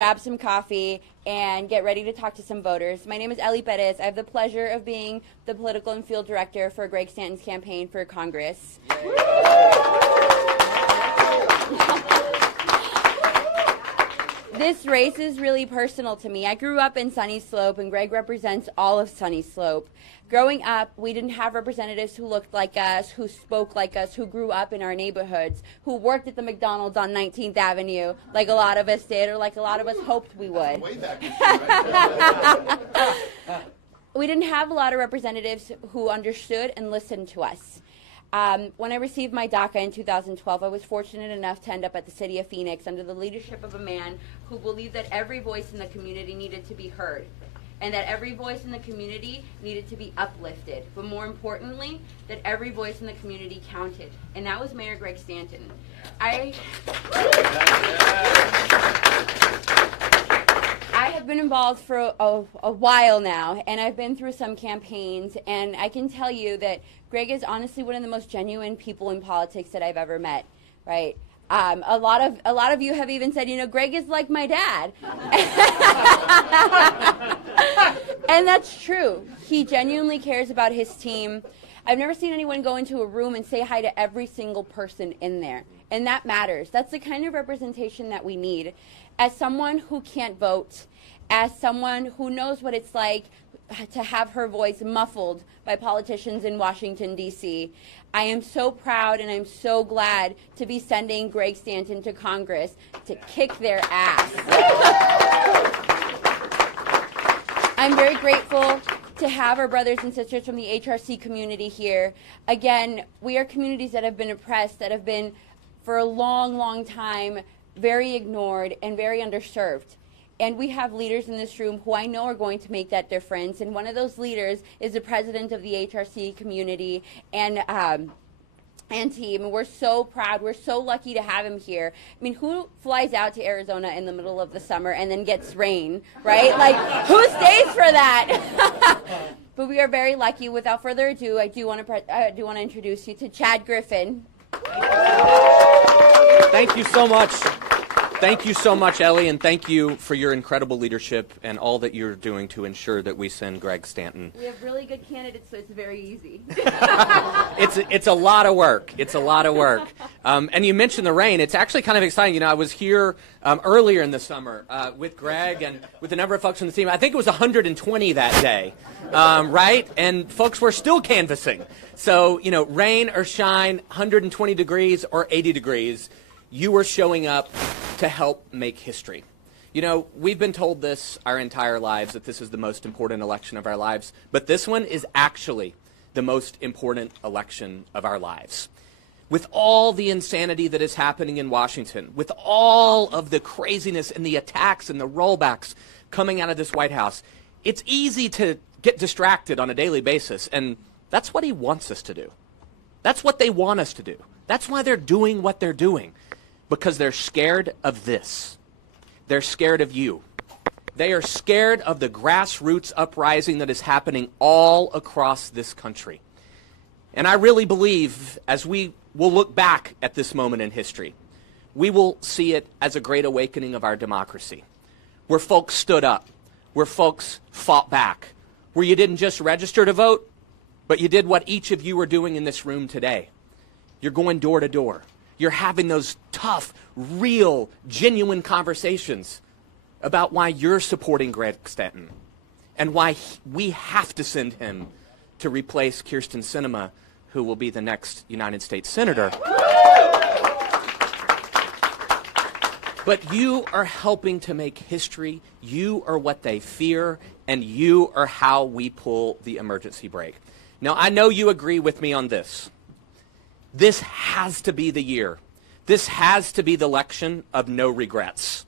grab some coffee, and get ready to talk to some voters. My name is Ellie Perez. I have the pleasure of being the political and field director for Greg Stanton's campaign for Congress. This race is really personal to me. I grew up in Sunny Slope, and Greg represents all of Sunny Slope. Growing up, we didn't have representatives who looked like us, who spoke like us, who grew up in our neighborhoods, who worked at the McDonald's on 19th Avenue, like a lot of us did, or like a lot of us hoped we would. We didn't have a lot of representatives who understood and listened to us. When I received my DACA in 2012, I was fortunate enough to end up at the city of Phoenix under the leadership of a man who believed that every voice in the community needed to be heard, and that every voice in the community needed to be uplifted, but more importantly, that every voice in the community counted, and that was Mayor Greg Stanton. I have been involved for a while now, and I've been through some campaigns, and I can tell you that Greg is honestly one of the most genuine people in politics that I've ever met, right? A lot of you have even said, you know, Greg is like my dad. And that's true. He genuinely cares about his team. I've never seen anyone go into a room and say hi to every single person in there. And that matters. That's the kind of representation that we need. As someone who can't vote, as someone who knows what it's like to have her voice muffled by politicians in Washington, D.C., I am so proud and I'm so glad to be sending Greg Stanton to Congress to kick their ass. I'm very grateful to have our brothers and sisters from the HRC community here. Again, we are communities that have been oppressed, that have been for a long, long time very ignored and very underserved. And we have leaders in this room who I know are going to make that difference. And one of those leaders is the president of the HRC community and team. And we're so proud. We're so lucky to have him here. I mean, who flies out to Arizona in the middle of the summer and then gets rain, right? Like, who stays for that? But we are very lucky. Without further ado, I do want to introduce you to Chad Griffin. Thank you so much. Thank you so much, Ellie, and thank you for your incredible leadership and all that you're doing to ensure that we send Greg Stanton. We have really good candidates, so it's very easy. It's a lot of work. It's a lot of work. And you mentioned the rain. It's actually kind of exciting. You know, I was here earlier in the summer with Greg and with a number of folks on the team. I think it was 120 that day, right? And folks were still canvassing. So, you know, rain or shine, 120 degrees or 80 degrees, you were showing up to help make history. You know, we've been told this our entire lives, that this is the most important election of our lives, but this one is actually the most important election of our lives. With all the insanity that is happening in Washington, with all of the craziness and the attacks and the rollbacks coming out of this White House, it's easy to get distracted on a daily basis, and that's what he wants us to do. That's what they want us to do. That's why they're doing what they're doing. Because they're scared of this. They're scared of you. They are scared of the grassroots uprising that is happening all across this country. And I really believe, as we will look back at this moment in history, we will see it as a great awakening of our democracy, where folks stood up, where folks fought back, where you didn't just register to vote, but you did what each of you are doing in this room today. You're going door to door. You're having those tough, real, genuine conversations about why you're supporting Greg Stanton and why we have to send him to replace Kyrsten Sinema, who will be the next United States Senator. But you are helping to make history. You are what they fear, and you are how we pull the emergency brake. Now, I know you agree with me on this. This has to be the year. This has to be the election of no regrets.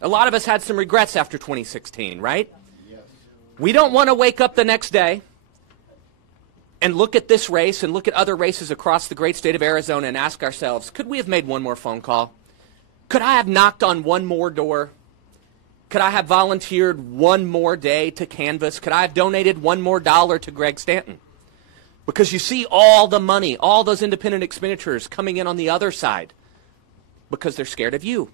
A lot of us had some regrets after 2016, right? Yes. We don't want to wake up the next day and look at this race and look at other races across the great state of Arizona and ask ourselves, could we have made one more phone call? Could I have knocked on one more door? Could I have volunteered one more day to canvass? Could I have donated one more dollar to Greg Stanton? Because you see all the money, all those independent expenditures coming in on the other side because they're scared of you.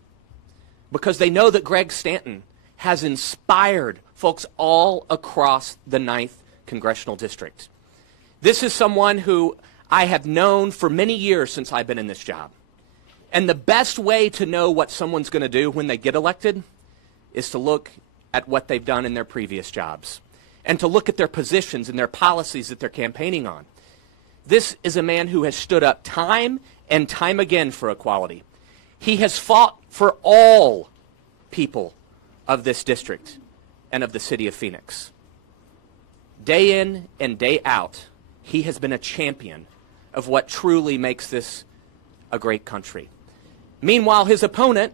because they know that Greg Stanton has inspired folks all across the 9th Congressional District. This is someone who I have known for many years since I've been in this job. And the best way to know what someone's going to do when they get elected is to look at what they've done in their previous jobs and to look at their positions and their policies that they're campaigning on. This is a man who has stood up time and time again for equality. He has fought for all people of this district and of the city of Phoenix. Day in and day out, he has been a champion of what truly makes this a great country. Meanwhile, his opponent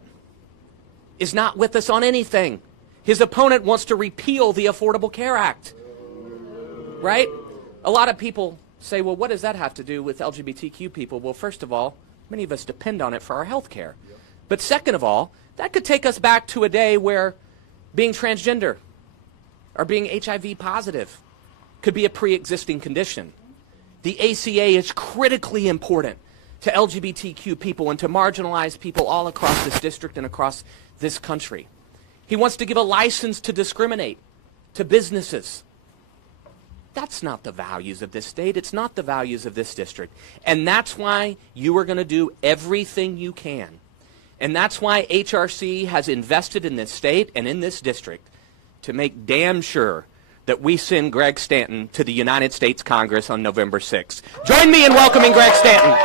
is not with us on anything. His opponent wants to repeal the Affordable Care Act, right? A lot of people say, well, what does that have to do with LGBTQ people? Well, first of all, many of us depend on it for our health care. But second of all, that could take us back to a day where being transgender or being HIV positive could be a pre-existing condition. The ACA is critically important to LGBTQ people and to marginalized people all across this district and across this country. He wants to give a license to discriminate to businesses. That's not the values of this state. It's not the values of this district. And that's why you are going to do everything you can. And that's why HRC has invested in this state and in this district to make damn sure that we send Greg Stanton to the United States Congress on November 6th. Join me in welcoming Greg Stanton.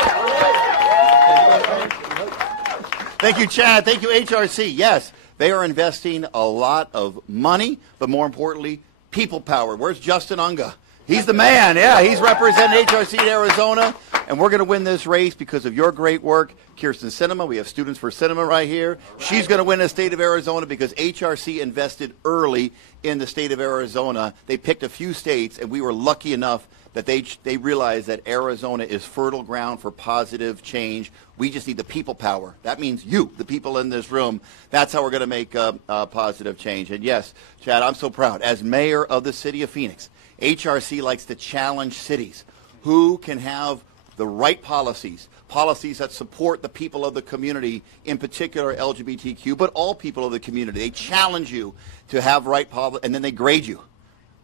Thank you, Chad. Thank you, HRC. Yes, they are investing a lot of money, but more importantly, people power. Where's Justin Unga? He's the man. Yeah, he's representing HRC in Arizona, and we're going to win this race because of your great work. Kirsten Cinema, we have Students for Cinema right here. She's going to win the state of Arizona because HRC invested early in the state of Arizona. They picked a few states, and we were lucky enough that they realized that Arizona is fertile ground for positive change. We just need the people power. That means you, the people in this room. That's how we're going to make positive change. And yes, Chad, I'm so proud. As mayor of the city of Phoenix, HRC likes to challenge cities who can have the right policies that support the people of the community, in particular LGBTQ, but all people of the community. They challenge you to have right policy, and then they grade you.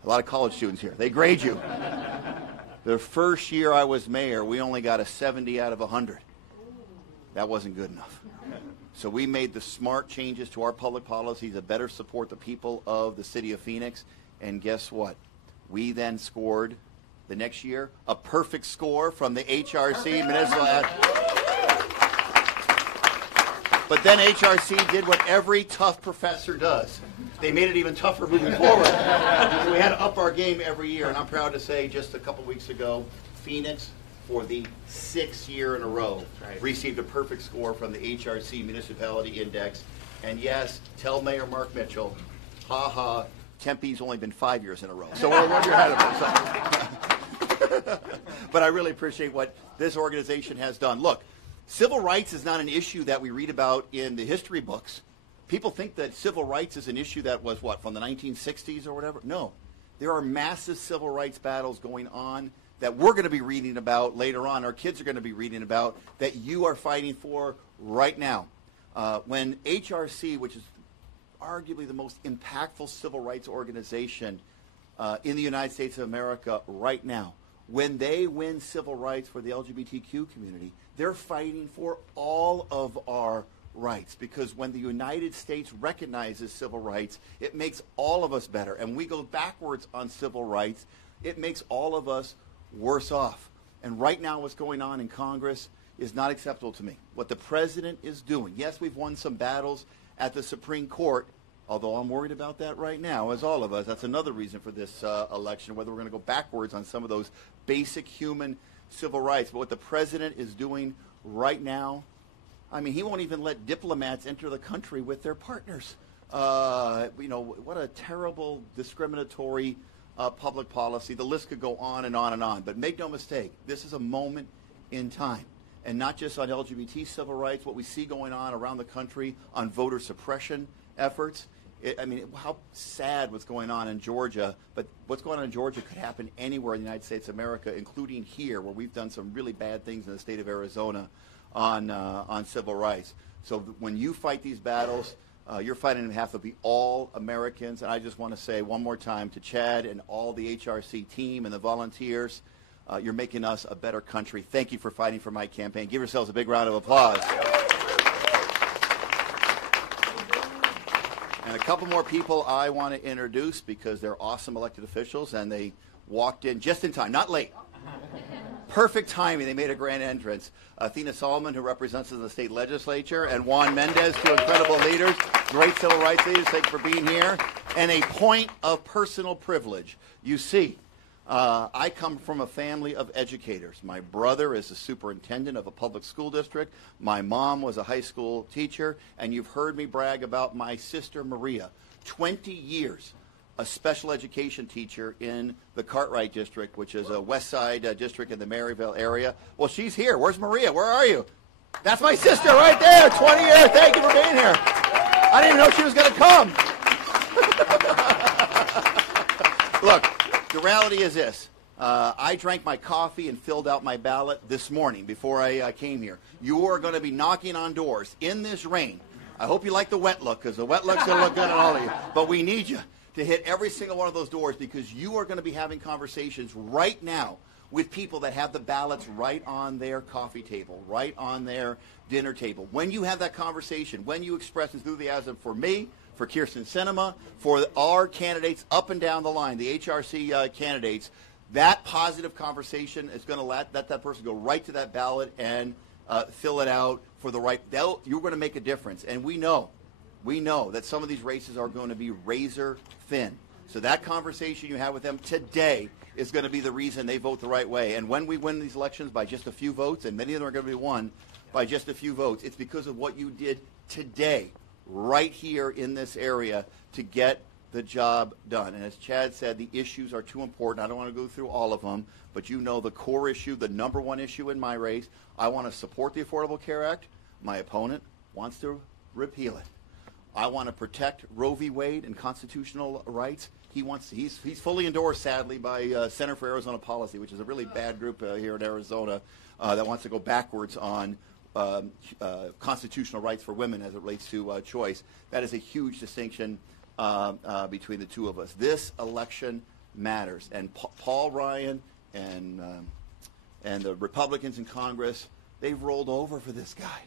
A lot of college students here. They grade you. The first year I was mayor, we only got a 70 out of 100. That wasn't good enough. So we made the smart changes to our public policies that better support the people of the city of Phoenix. And guess what? We then scored, the next year, a perfect score from the HRC municipal. But then HRC did what every tough professor does. They made it even tougher moving forward. So we had to up our game every year. And I'm proud to say just a couple weeks ago, Phoenix, for the 6th year in a row, received a perfect score from the HRC Municipality Index. And yes, tell Mayor Mark Mitchell, ha, Tempe's only been 5 years in a row. So we're ahead of us. But I really appreciate what this organization has done. Look, civil rights is not an issue that we read about in the history books. People think that civil rights is an issue that was, what, from the 1960s or whatever? No. There are massive civil rights battles going on that we're going to be reading about later on, our kids are going to be reading about, that you are fighting for right now. When HRC, which is arguably the most impactful civil rights organization in the United States of America right now, when they win civil rights for the LGBTQ community, they're fighting for all of our rights, because when the United States recognizes civil rights, it makes all of us better. And we go backwards on civil rights, it makes all of us worse off. And right now what's going on in Congress is not acceptable to me. What the president is doing, yes, we've won some battles at the Supreme Court, although I'm worried about that right now, as all of us. That's another reason for this election, whether we're going to go backwards on some of those basic human civil rights. But what the president is doing right now, I mean, he won't even let diplomats enter the country with their partners. You know, what a terrible discriminatory public policy. The list could go on and on and on. But make no mistake, this is a moment in time. And not just on LGBT civil rights, what we see going on around the country on voter suppression efforts. I mean, how sad what's going on in Georgia, but what's going on in Georgia could happen anywhere in the United States of America, including here, where we've done some really bad things in the state of Arizona on civil rights. So when you fight these battles, You're fighting on behalf of the all Americans, and I just want to say one more time to Chad and all the HRC team and the volunteers, you're making us a better country. Thank you for fighting for my campaign. Give yourselves a big round of applause. And a couple more people I want to introduce because they're awesome elected officials, and they walked in just in time, not late. Perfect timing. They made a grand entrance. Athena Solomon, who represents us in the state legislature, and Juan Mendez, two incredible leaders, great civil rights leaders. Thank you for being here. And a point of personal privilege. You see, I come from a family of educators. My brother is the superintendent of a public school district. My mom was a high school teacher. And you've heard me brag about my sister, Maria, 20 years. A special education teacher in the Cartwright district, which is a west side district in the Maryville area. Well, she's here. Where's Maria? Where are you? That's my sister right there, 20 years. Thank you for being here. I didn't even know she was going to come. Look, the reality is this. I drank my coffee and filled out my ballot this morning before I came here. You are going to be knocking on doors in this rain. I hope you like the wet look, because the wet look's going to look good on all of you. But we need you to hit every single one of those doors, because you are going to be having conversations right now with people that have the ballots right on their coffee table, right on their dinner table. When you have that conversation, when you express enthusiasm for me, for Kirsten Sinema, for our candidates up and down the line, the HRC candidates, that positive conversation is going to let that person go right to that ballot and fill it out for the right. You're going to make a difference. And we know that some of these races are going to be razor thin. So that conversation you have with them today is going to be the reason they vote the right way. And when we win these elections by just a few votes, and many of them are going to be won by just a few votes, it's because of what you did today, right here in this area, to get the job done. And as Chad said, the issues are too important. I don't want to go through all of them, but you know the core issue, the number one issue in my race. I want to support the Affordable Care Act. My opponent wants to repeal it. I want to protect Roe v. Wade and constitutional rights. He's fully endorsed, sadly, by Center for Arizona Policy, which is a really bad group here in Arizona that wants to go backwards on constitutional rights for women as it relates to choice. That is a huge distinction between the two of us. This election matters, and Paul Ryan and the Republicans in Congress, they've rolled over for this guy.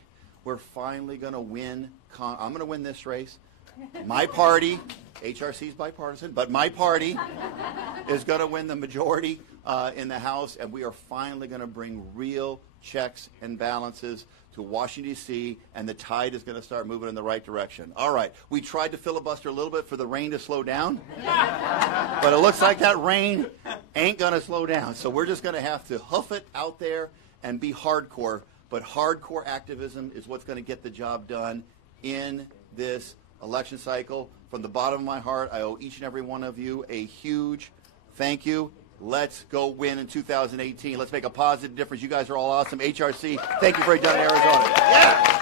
We're finally going to win. I'm going to win this race. My party, HRC is bipartisan, but my party is going to win the majority in the House, and we are finally going to bring real checks and balances to Washington, D.C., and the tide is going to start moving in the right direction. All right, we tried to filibuster a little bit for the rain to slow down, but it looks like that rain ain't going to slow down, so we're just going to have to hoof it out there and be hardcore. But hardcore activism is what's going to get the job done in this election cycle. From the bottom of my heart, I owe each and every one of you a huge thank you. Let's go win in 2018. Let's make a positive difference. You guys are all awesome. HRC, thank you for what you've done in Arizona. Yeah.